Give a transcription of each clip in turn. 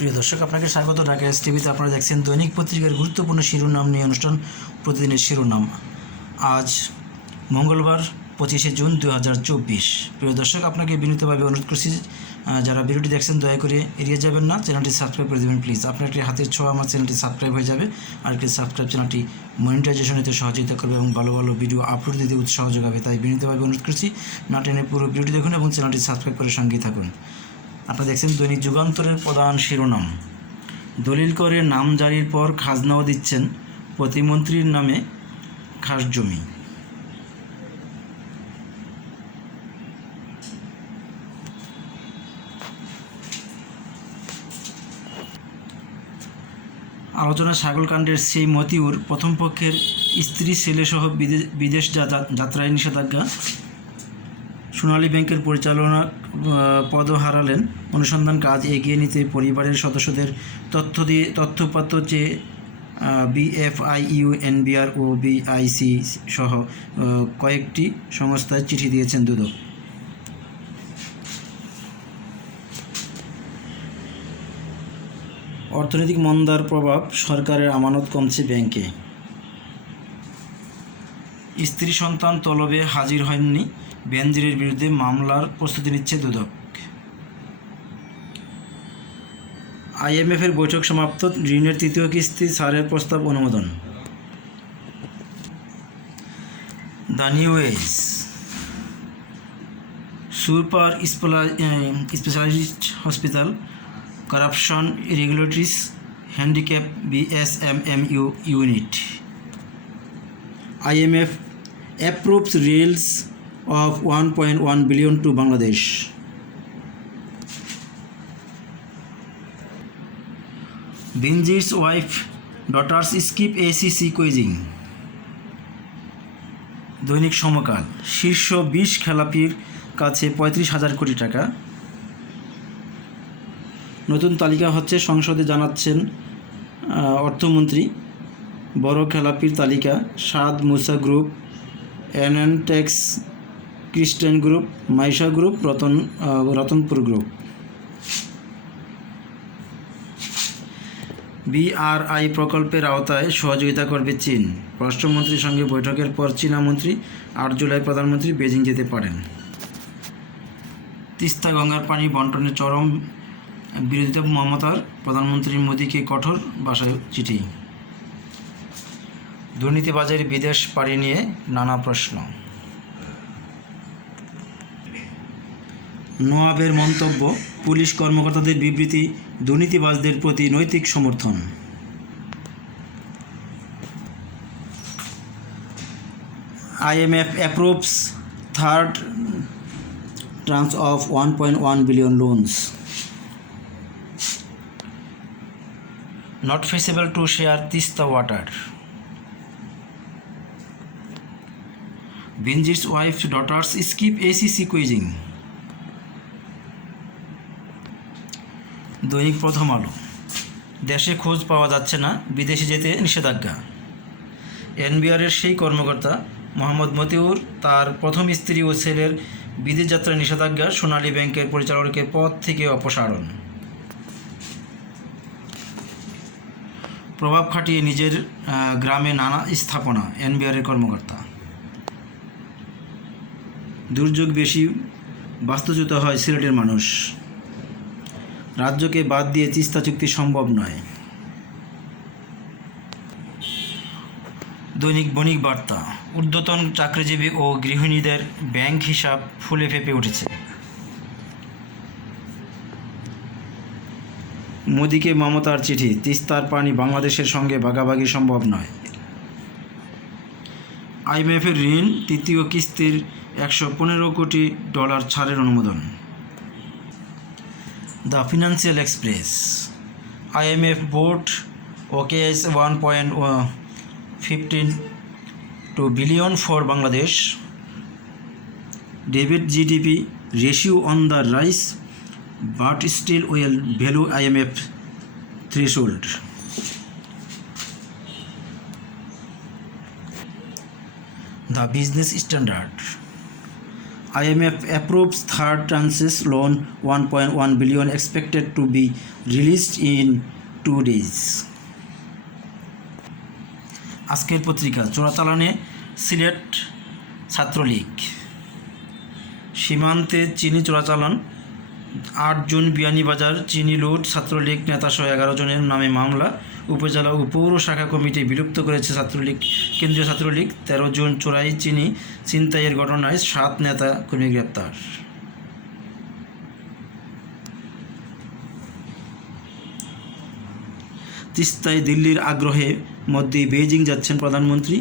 প্রিয় দর্শক আপনাকে স্বাগত ঢাকা এস টিভিতে আপনারা দেখছেন দৈনিক পত্রিকার গুরুত্বপূর্ণ শিরোনাম নিয়ে অনুষ্ঠান প্রতিদিনের শিরোনাম আজ মঙ্গলবার পঁচিশে জুন দু হাজার চব্বিশ প্রিয় দর্শক আপনাকে বিনীতভাবে অনুরোধ করছি যারা ভিডিওটি দেখছেন দয়া করে এড়িয়ে যাবেন না চ্যানেলটি সাবস্ক্রাইব করে দেবেন প্লিজ আপনার একটি হাতের ছোঁয়া আমার চ্যানেলটি সাবস্ক্রাইব হয়ে যাবে আর একটি সাবস্ক্রাইব চ্যানেলটি এতে সহযোগিতা করবে এবং ভালো ভালো ভিডিও আপলোড দিতে উৎসাহ যোগাবে তাই বিনীতভাবে অনুরোধ করছি না টেনে পুরো ভিডিওটি দেখুন এবং চ্যানেলটি সাবস্ক্রাইব করে সঙ্গেই থাকুন আপনারা দেখছেন দৈনিক যুগান্তরের প্রধান শিরোনাম দলিল করে নাম জারির পর খাজনাও দিচ্ছেন প্রতিমন্ত্রীর নামে খাস জমি আলোচনা সাগরকাণ্ডের সেই মতিউর প্রথম পক্ষের স্ত্রী ছেলেসহ বিদেশ যাত্রায় নিষেধাজ্ঞা সোনালী ব্যাংকের পরিচালনা পদ হারালেন অনুসন্ধান কাজ এগিয়ে নিতে পরিবারের সদস্যদের তথ্য দিয়ে তথ্যপাত্র চেয়ে বিএফআইইউ এনবিআর ও বিআইসি সহ কয়েকটি সংস্থায় চিঠি দিয়েছেন দুদক অর্থনৈতিক মন্দার প্রভাব সরকারের আমানত কমছে ব্যাংকে স্ত্রী সন্তান তলবে হাজির হননি বেনজিরের বিরুদ্ধে মামলার প্রস্তুতি নিচ্ছে দুদক আইএমএফের বৈঠক সমাপ্ত ঋণের তৃতীয় কিস্তি ছাড়ের প্রস্তাব অনুমোদন the new age super specialist hospital corruption regulators handicap BSMMU unit IMF approves release of 1.1 billion to Bangladesh. Benjir's wife daughters skip ACC quizzing. দৈনিক সমকাল শীর্ষ বিশ খেলাপির কাছে পঁয়ত্রিশ হাজার কোটি টাকা নতুন তালিকা হচ্ছে সংসদে জানাচ্ছেন অর্থমন্ত্রী বড় খেলাপির তালিকা Saad Musa group এনএনটেক্স ক্রিস্টান group Maisha group Ratan Ratanpur group BRI প্রকল্পের আওতায় সহযোগিতা করবে চীন রাষ্ট্রমন্ত্রীর সঙ্গে বৈঠকের পর চীনা মন্ত্রী আট জুলাই প্রধানমন্ত্রী বেজিং যেতে পারেন তিস্তা গঙ্গার পানি বন্টনের চরম বিরোধিতা মমতার প্রধানমন্ত্রী মোদীকে কঠোর বাসায় চিঠি দুর্নীতিবাজের বিদেশ পাড়ি নিয়ে নানা প্রশ্ন নোয়াবের মন্তব্য পুলিশ কর্মকর্তাদের বিবৃতি দুর্নীতিবাজদের প্রতি নৈতিক সমর্থন IMF approves third tranche of one point one billion loans not feasible to share Teesta water বিঞ্জিস wife daughters skip ACC quizzing দৈনিক প্রথম আলো দেশে খোঁজ পাওয়া যাচ্ছে না বিদেশে যেতে নিষেধাজ্ঞা এনবিআরের সেই কর্মকর্তা মোহাম্মদ মতিউর তার প্রথম স্ত্রী ও ছেলের বিদেশ যাত্রার নিষেধাজ্ঞা সোনালী ব্যাংকের পরিচালকের পদ থেকে অপসারণ প্রভাব খাটিয়ে নিজের গ্রামে নানা স্থাপনা এনবিআরের কর্মকর্তা দুর্যোগ বেশি বাস্তুচ্যুত হয় সিলেটের মানুষ রাজ্যকে বাদ দিয়ে তিস্তা চুক্তি সম্ভব নয় দৈনিক বণিক বার্তা ঊর্ধ্বতন চাকরিজীবী ও গৃহিণীদের ব্যাংক হিসাব ফুলে ফেপে উঠেছে মোদিকে মমতার চিঠি তিস্তার পানি বাংলাদেশের সঙ্গে ভাগাভাগি সম্ভব নয় আইএমএফের ঋণ তৃতীয় কিস্তির একশো পনেরো কোটি ডলার ছাড়ের অনুমোদন The Financial Express, IMF board OKS 1.152 billion for Bangladesh. Debit GDP ratio on the rise, but still will value IMF threshold. The Business Standard. IMF approves third tranche loan 1.1 billion expected to be released in two days. আজকের পত্রিকা চোরাচালানে সিলেট ছাত্রলীগ সীমান্তে চিনি চোরাচালান আট June Beanibazar চিনি লুট ছাত্রলীগ নেতাসহ এগারো জনের নামে মামলা উপজেলা ও পৌর শাখা কমিটি বিলুপ্ত করেছে ছাত্রলীগ কেন্দ্রীয় ছাত্রলীগ তেরো জুন চোরাই চিনি ছিনতাইয়ের ঘটনায় সাত নেতা কর্মী গ্রেপ্তার তিস্তায় দিল্লির আগ্রহে মধ্যেই বেইজিং যাচ্ছেন প্রধানমন্ত্রী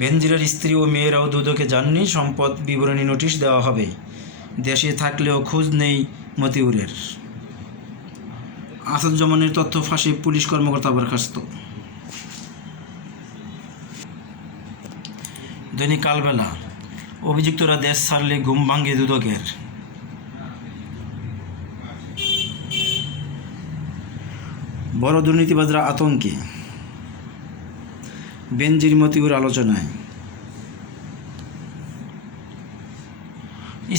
বেঞ্জিরার স্ত্রী ও মেয়েরাও দুদকে যাননি সম্পদ বিবরণী নোটিশ দেওয়া হবে দেশে থাকলেও খোঁজ নেই মতিউরের আসাদুজ্জামানের তথ্য ফাঁসে পুলিশ কর্মকর্তা বরখাস্ত দৈনিক কালবেলা অভিযুক্তরা দেশ ছাড়লে ঘুম ভাঙে দুদকের বড় দুর্নীতিবাজরা আতঙ্কে বেনজির মতিউর আলোচনায়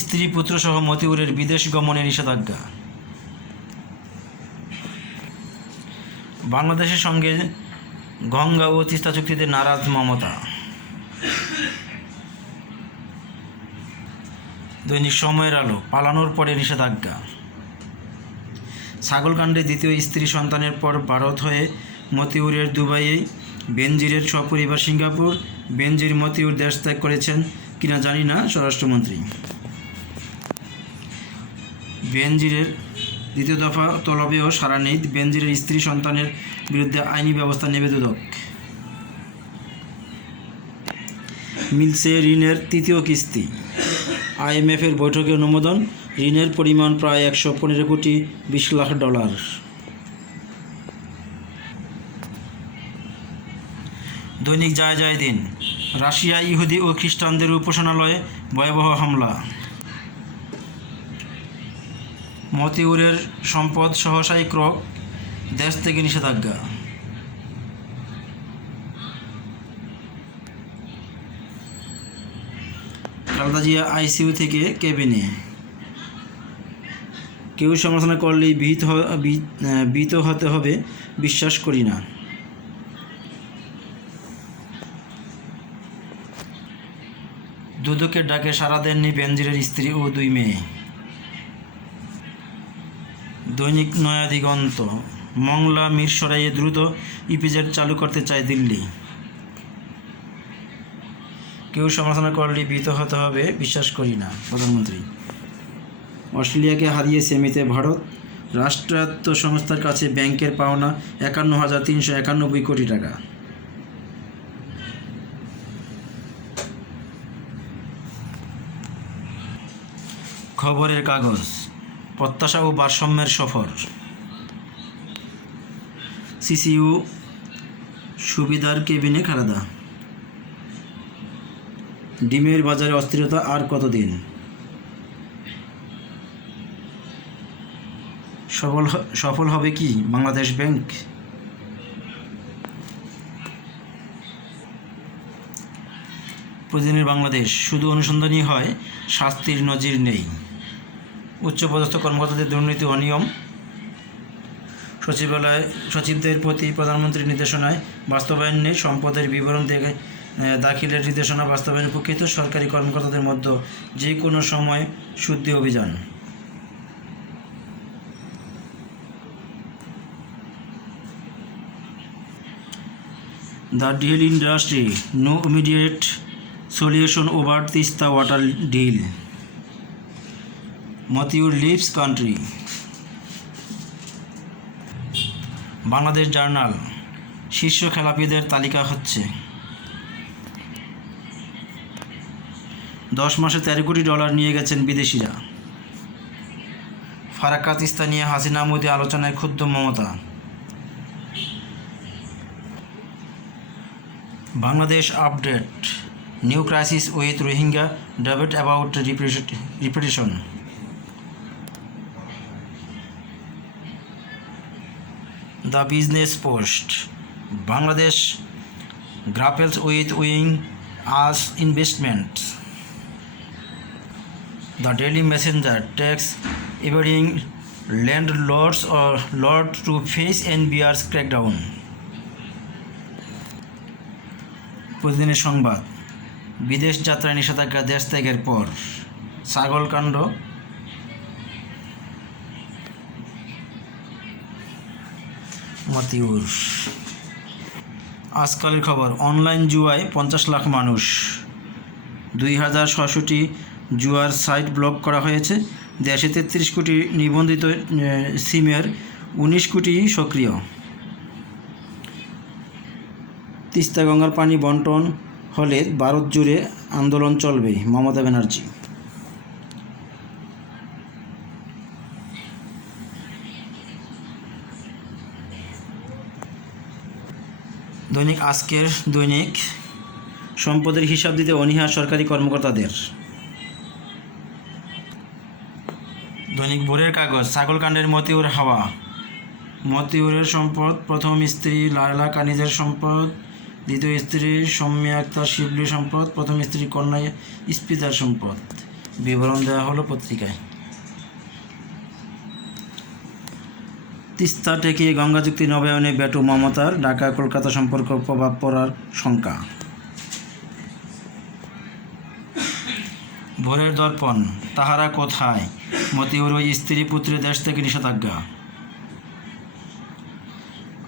স্ত্রী পুত্রসহ মতিউরের বিদেশ গমনে নিষেধাজ্ঞা বাংলাদেশের সঙ্গে গঙ্গা ও তিস্তা চুক্তিতে নারাজ মমতা দৈনিক সময়ের আলো পালানোর পরে নিষেধাজ্ঞা ছাগলকাণ্ডে দ্বিতীয় স্ত্রী সন্তানের পর ভারত হয়ে মতিউরের দুবাইয়ে বেনজিরের সপরিবার সিঙ্গাপুর বেনজির মতিউর দেশ ত্যাগ করেছেন কিনা জানি না স্বরাষ্ট্রমন্ত্রী বেনজিরের দ্বিতীয় দফা তলবেও সারা নেই বেনজিরের স্ত্রী সন্তানের বিরুদ্ধে আইনি ব্যবস্থা নেবে দুদক মিলছে ঋণের তৃতীয় কিস্তি আইএমএফের বৈঠকে অনুমোদন ঋণের পরিমাণ প্রায় একশো পনেরো কোটি বিশ লাখ ডলার দৈনিক জায়জায় দিন রাশিয়া ইহুদি ও খ্রিস্টানদের উপাসনালয়ে ভয়াবহ হামলা মতিউরের সম্পদ সহসাই ক্রক দেশ থেকে নিষেধাজ্ঞা খালেদা জিয়া আইসিইউ থেকে কেবিনে কেউ সমালোচনা করলেই বিহিত বিহিত হতে হবে বিশ্বাস করি না দুদকের ডাকে সারা দেননি বেঞ্জিরের স্ত্রী ও দুই মেয়ে দৈনিক নয়া দিগন্ত মংলা মিরসরাইয়ে দ্রুত ইপিজেড চালু করতে চায় দিল্লি কেউ সমালোচনা করলে বিত হতে হবে বিশ্বাস করি না প্রধানমন্ত্রী অস্ট্রেলিয়াকে হারিয়ে সেমিতে ভারত রাষ্ট্রায়ত্ত সংস্থার কাছে ব্যাংকের পাওনা একান্ন হাজার তিনশো একানব্বই কোটি টাকা খবরের কাগজ প্রত্যাশা ও ভারসাম্যের সফর সিসিউ সুবিধার কেবিনে খারাদা ডিমের বাজারে অস্থিরতা আর কতদিন সফল সফল হবে কি বাংলাদেশ ব্যাংক প্রতিদিনের বাংলাদেশ শুধু অনুসন্ধানই হয় শাস্তির নজির নেই উচ্চপদস্থ কর্মকর্তাদের দুর্নীতি অনিয়ম সচিবালয় সচিবদের প্রতি প্রধানমন্ত্রীর নির্দেশনায় বাস্তবায়নে সম্পদের বিবরণ থেকে দাখিলের নির্দেশনা বাস্তবায়নের প্রকৃত সরকারি কর্মকর্তাদের মধ্যে যে কোনো সময় শুদ্ধি অভিযান the deal industry no immediate solution over Teesta water deal Motiur leaves country Bangladesh journal শীর্ষ খেলাপিদের তালিকা হচ্ছে দশ মাসে তেরো কোটি ডলার নিয়ে গেছেন বিদেশিরা ফারাকাত নিয়ে হাসিনা মোদী আলোচনায় ক্ষুব্ধ Mamata Bangladesh update new crisis with Rohingya debate about repression the business post Bangladesh grapples with wing us investment the daily messenger tax এভারিং landlords lord to face NBR's crackdown প্রতিদিনের সংবাদ বিদেশ যাত্রায় নিষেধাজ্ঞা দেশ ত্যাগের পর ছাগলকাণ্ড মাতিউর আজকালের খবর অনলাইন জুয়ায় পঞ্চাশ লাখ মানুষ দুই হাজার ছশোটি জুয়ার সাইট ব্লক করা হয়েছে দেশে তেত্রিশ কোটি নিবন্ধিত সিমের উনিশ কোটি সক্রিয় তিস্তা গঙ্গার পানি বন্টন হলে ভারত জুড়ে আন্দোলন চলবে মমতা ব্যানার্জি দৈনিক আজকের দৈনিক সম্পদের হিসাব দিতে অনীহা সরকারি কর্মকর্তাদের দৈনিক ভোরের কাগজ ছাগলকাণ্ডের মতিউর হাওয়া মতিউরের সম্পদ প্রথম স্ত্রী লায়লা কানিজের সম্পদ দ্বিতীয় স্ত্রী সৌম্য আক্তার শিবলি সম্পদ প্রথম স্ত্রী কন্যা ইস্পিতার সম্পদ বিবরণ দেওয়া হলো পত্রিকায় তিস্তা ঠেকিয়ে গঙ্গা চুক্তি নবায়নে বেটু মমতার ঢাকা কলকাতা সম্পর্ক প্রভাব পড়ার শঙ্কা ভোরের দর্পণ তাহারা কোথায় মতিউর ওই স্ত্রী পুত্রের দেশ থেকে নিষেধাজ্ঞা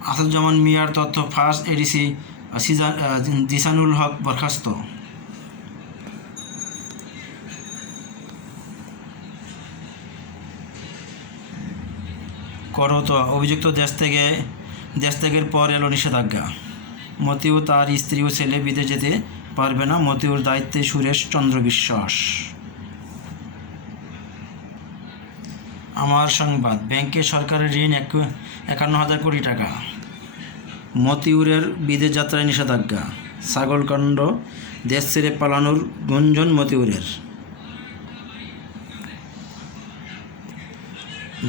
আসাদুজ্জামান মিয়ার তথ্য ফার্স্ট এডিসি দিসানুল হক বরখাস্ত করো তো অভিযুক্ত দেশ থেকে দেশ ত্যাগের পর এলো নিষেধাজ্ঞা মতিউ তার স্ত্রী ও ছেলে বিদেশ যেতে পারবে না মতিউর দায়িত্বে সুরেশ চন্দ্র বিশ্বাস আমার সংবাদ ব্যাংকে সরকারের ঋণ এক একান্ন হাজার কোটি টাকা মতিউরের বিদেশ যাত্রায় নিষেধাজ্ঞা ছাগলকাণ্ড দেশ ছেড়ে পালানোর গুঞ্জন মতিউরের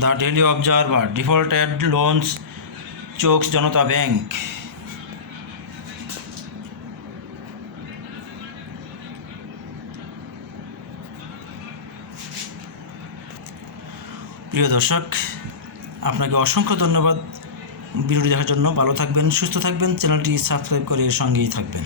the daily observer defaulted loans chokes Janata bank প্রিয় দর্শক আপনাকে অসংখ্য ধন্যবাদ ভিডিওটি দেখার জন্য ভালো থাকবেন সুস্থ থাকবেন চ্যানেলটি সাবস্ক্রাইব করে সঙ্গেই থাকবেন